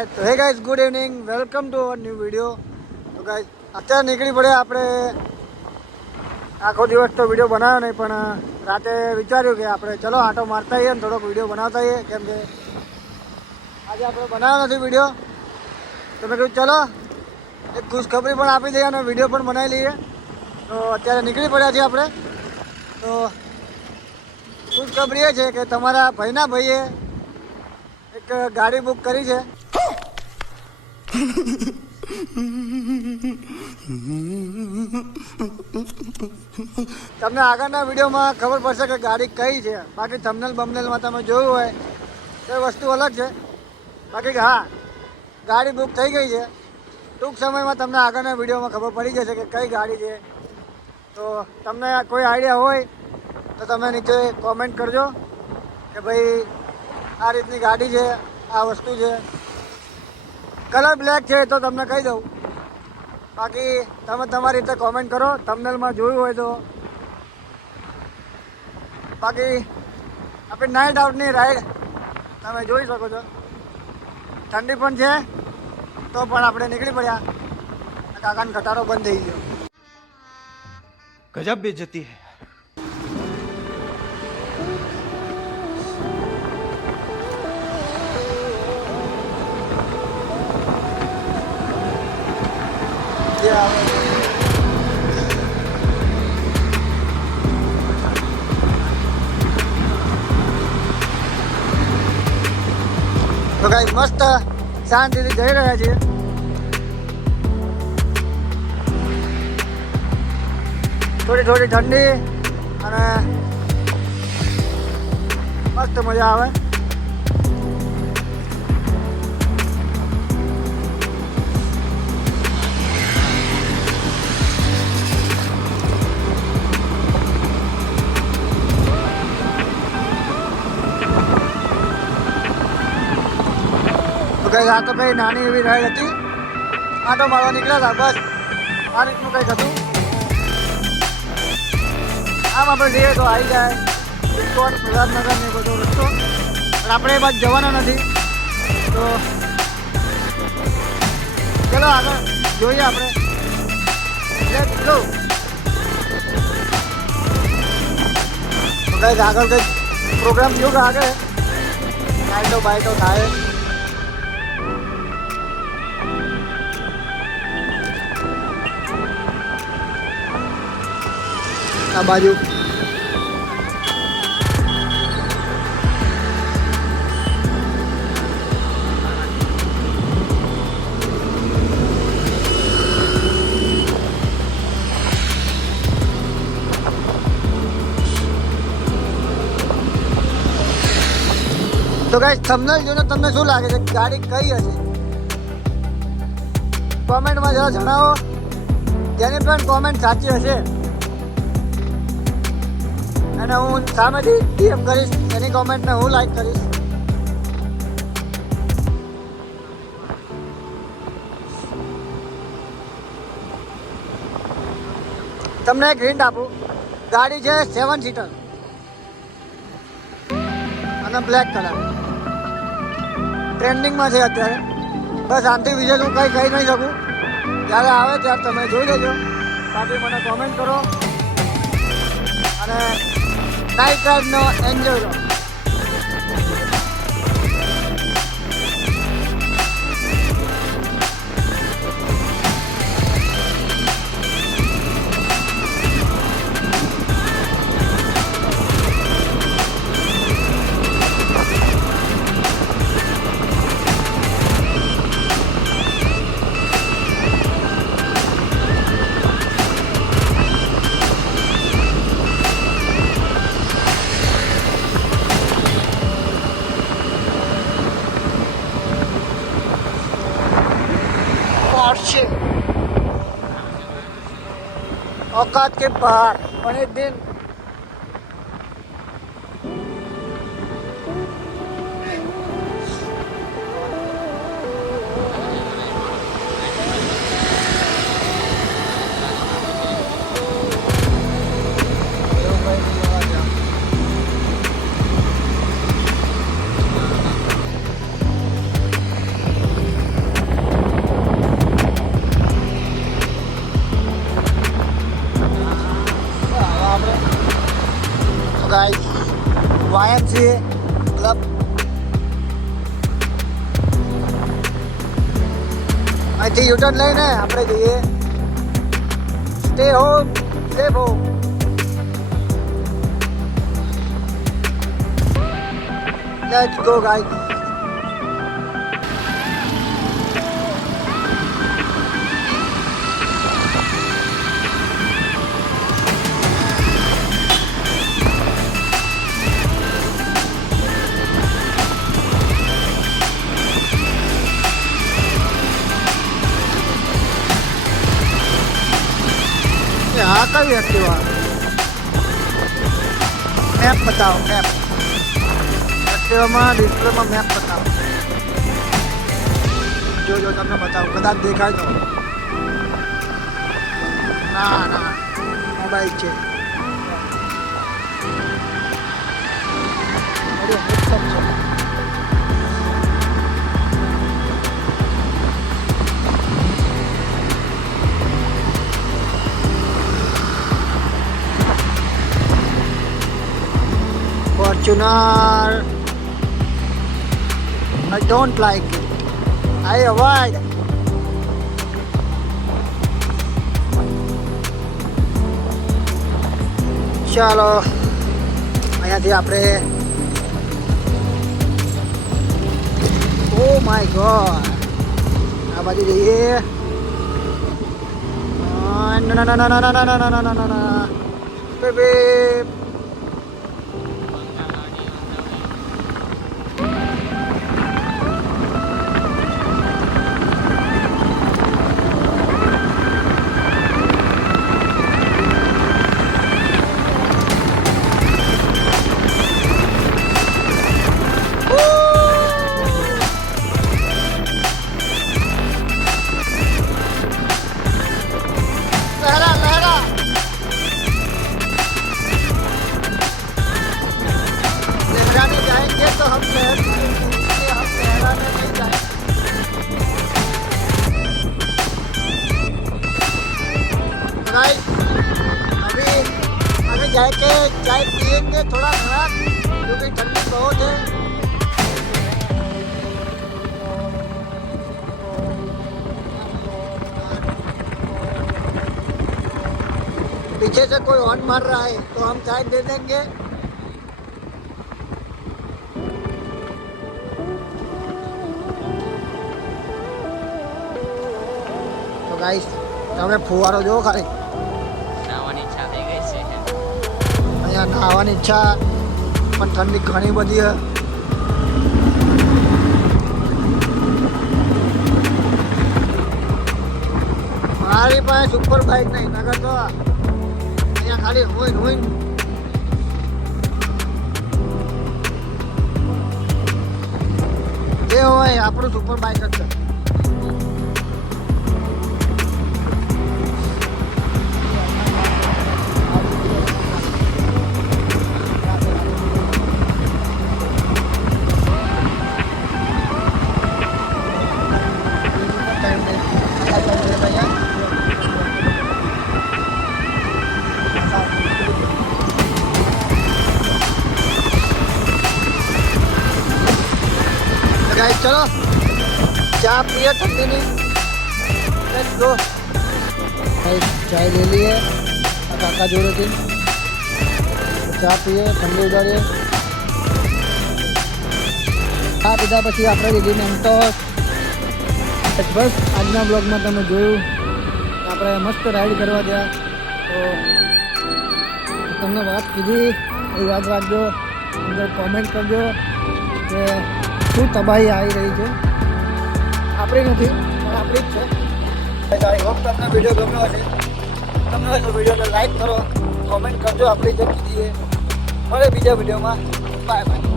રાઈટ તો hey guys good evening welcome to our new video. તો ગાઈઝ અત્યારે નીકળી પડ્યા આપણે. આખો દિવસ તો વિડીયો બનાવ્યો નહીં, પણ રાતે વિચાર્યું કે આપણે ચલો આંટો મારતા આવીએ ને થોડોક વિડીયો બનાવતા આવીએ, કેમ કે આજે આપણે બનાવ્યો નથી વિડીયો. તો મેં કહ્યું ચલો એક ખુશખબરી પણ આપી દઈએ અને વિડીયો પણ બનાવી લઈએ. તો અત્યારે નીકળી પડ્યા છીએ આપણે. તો ખુશખબરી એ છે કે તમારા ભાઈના ભાઈએ એક ગાડી બુક કરી છે. તમને આગળના વિડીયોમાં ખબર પડશે કે ગાડી કઈ છે. બાકી થંબનેલ બમનેલમાં તમે જોયું હોય તો વસ્તુ અલગ છે. બાકી હા, ગાડી બુક થઈ ગઈ છે. ટૂંક સમયમાં તમને આગળના વિડીયોમાં ખબર પડી જશે કે કઈ ગાડી છે. તો તમને કોઈ આઈડિયા હોય તો તમે નીચે કોમેન્ટ કરજો કે ભાઈ આ રીતની ગાડી છે, આ વસ્તુ છે. કલર બ્લેક છે તો તમને કહી દઉં. બાકી તમે તમારી રીતે કોમેન્ટ કરો, થંબનેલમાં જોયું હોય તો. બાકી આપણી નાઇટ આઉટની રાઈડ તમે જોઈ શકો છો. ઠંડી પણ છે તો પણ આપણે નીકળી પડ્યા. કાકાનો ઘટાડો બંધ થઈ ગયો. ગજબ બેઇજ્જતી હૈ. તો ગાઈસ મસ્ત શાંતિથી જઈ રહ્યા છીએ. થોડી થોડી ઠંડી અને મસ્ત મજા આવે. આ તો કઈ નાની એવી રાઈડ હતી. આંટો મારવા નીકળ્યા હતા, બસ આ રીતનું કંઈક હતું. આમ આપણે જઈએ તો આવી જાય વિસ્કોટ, પ્રતાપનગર ને બધો રસ્તો. પણ આપણે એ બાદ જવાના નથી. તો ચલો આગળ જોઈએ આપણે. Let's go. કઈક આગળ કંઈક પ્રોગ્રામ થયો કે આગળ નાઈટો બાઈટો થાય. આ બાજુ તો ગાઈસ થંબનેલ જોઈને તમને શું લાગે છે ગાડી કઈ હશે? કોમેન્ટમાં જરા જણાવો. જેની પણ કોમેન્ટ સાચી હશે અને હું સામેથી ડીએમ કરીશ, એની કોમેન્ટને હું લાઈક કરીશ. તમને એક હિન્ટ આપું, ગાડી છે 7 સીટર અને બ્લેક કલર ટ્રેન્ડિંગમાં છે અત્યારે. બસ આનાથી વિશે હું કંઈ કહી નહીં શકું. જ્યારે આવે ત્યારે તમે જોઈ લેજો. બાકી મને કોમેન્ટ કરો અને નાઇટ રાઇડનો એન્જોય કરો. औकात के बाहर और एक दिन YMCA ક્લબ. અહીંથી યુટર્ન લઈને આપણે જઈએ stay home safe home. Let's go guys. આ કઈ એક્ટિવા? મેપ બતાવો. મેપ એક્ટિવામાં ડિસ્પ્લેમાં મેપ બતાવો. જો તમને બતાવો, કદાચ દેખાય તો. ના મોબાઈલ છે. Fortuner, I don't like it. I avoid. ચાલો અહીંયાથી આપણે ઓ માય ગોડ આ બાજુ જઈએ. ના બેબી. तो हम शहर हम लहराने नहीं जाएंगे. गाइस अभी जाके चाय पियेंगे थोड़ा थोड़ा क्योंकि ठंडी बहुत है. पीछे से कोई हॉर्न मार रहा है तो हम चाय दे देंगे. ગાઈસ તમે ફુવારો જો ખાલી નાહવાની ઈચ્છા થઈ ગઈ છે. અહીંયા નાહવાની ઈચ્છા પણ ઠંડી ઘણી બધી છે. મારી પાસે સુપર બાઇક નહીં નગર તો અહીંયા ખાલી હોઈન જે હોય આપણું સુપર બાઇક જ છે. गाइस चलो चाय पिए ठंडी नहीं. Let's go. गाइस चाय ले लिए काका जोड़े थी. ચા પીએ ઠંડી ઉડાડીએ. આ પીધા પછી આપણે લીધી મેન્ટોસ. બસ આજના બ્લોગમાં તમે જોયું આપણે મસ્ત રાઈડ કરવા ગયા તો તમને વાત કીધી એ યાદ રાખજો. અંદર કોમેન્ટ કરજો કે શું તબાહી આવી રહી છે. આપણી નથી પણ આપણી જ છે. આઈ હોપ તમને વિડીયો ગમ્યો હશે. તમને તો વિડીયોને લાઈક કરો, કોમેન્ટ કરજો આપણી જે કીધી મળે બીજા વિડીયોમાં. Bye bye.